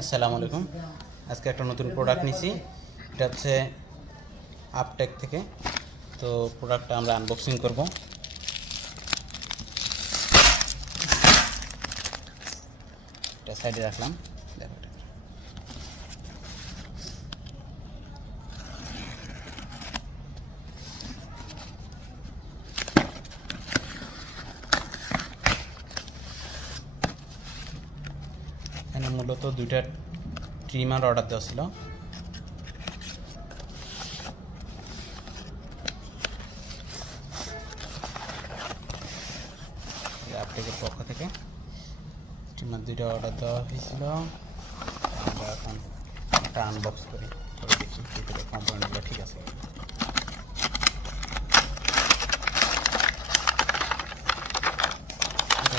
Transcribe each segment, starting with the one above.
আসসালামু আলাইকুম। আজকে একটা নতুন প্রোডাক্ট নিছি। এটা হচ্ছে আপটেক থেকে। তো প্রোডাক্টটা আমরা আনবক্সিং করব। এটা সাইডে রাখলাম। দেখো এখানে মূলত দুইটা ট্রিমার অর্ডার দেওয়া ছিল। আপটেকের পক্ষ থেকে ট্রিমার দুইটা অর্ডার দেওয়া হয়েছিল। আমরা এখন একটা আনবক্স করি, করে দেখি ভিতরে কম্পোনেন্টগুলো ঠিক আছে।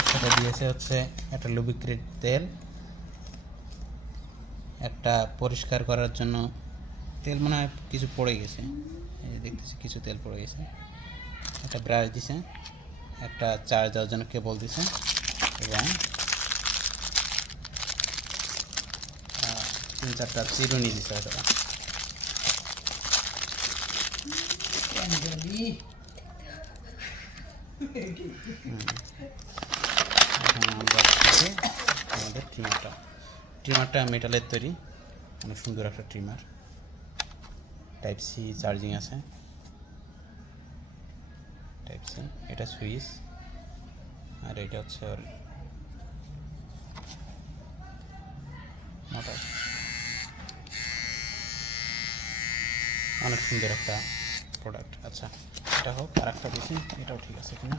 সেটা দিয়েছে হচ্ছে একটা লুব্রিকেট তেল, একটা পরিষ্কার করার জন্য তেল, মনে হয় কিছু পড়ে গেছে, এই দেখতেছি কিছু তেল পড়ে গেছে। একটা ব্রাশ দিছে, একটা চার্জ দেওয়ার জন্য কেবল দিছে, এবং 3-4টা চিরুনি দিছে। হয়তো আমাদের ট্রিমারটা মেটালের তৈরি, অনেক সুন্দর একটা ট্রিমার। টাইপ সি চার্জিং আছে, টাইপ সি। এটা সুইচ, আর এটা হচ্ছে ওর মোটর। অনেক সুন্দর একটা প্রোডাক্ট। আচ্ছা, এটা হোক, আর একটা দিচ্ছি, এটাও ঠিক আছে কিনা।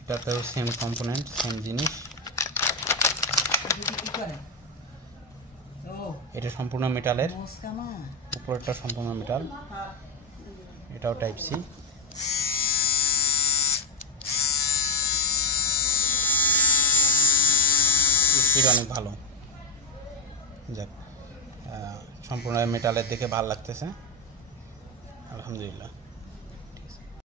এটাতেও সেম কম্পোনেন্ট, সেম জিনিস। এটা সম্পূর্ণ মেটালের, উপরেরটা সম্পূর্ণ মেটাল। এটাও টাইপ সি। স্পিড অনেক ভালো। যাক, সম্পূর্ণ মেটালের দেখে ভালো লাগতেছে, আলহামদুলিল্লাহ।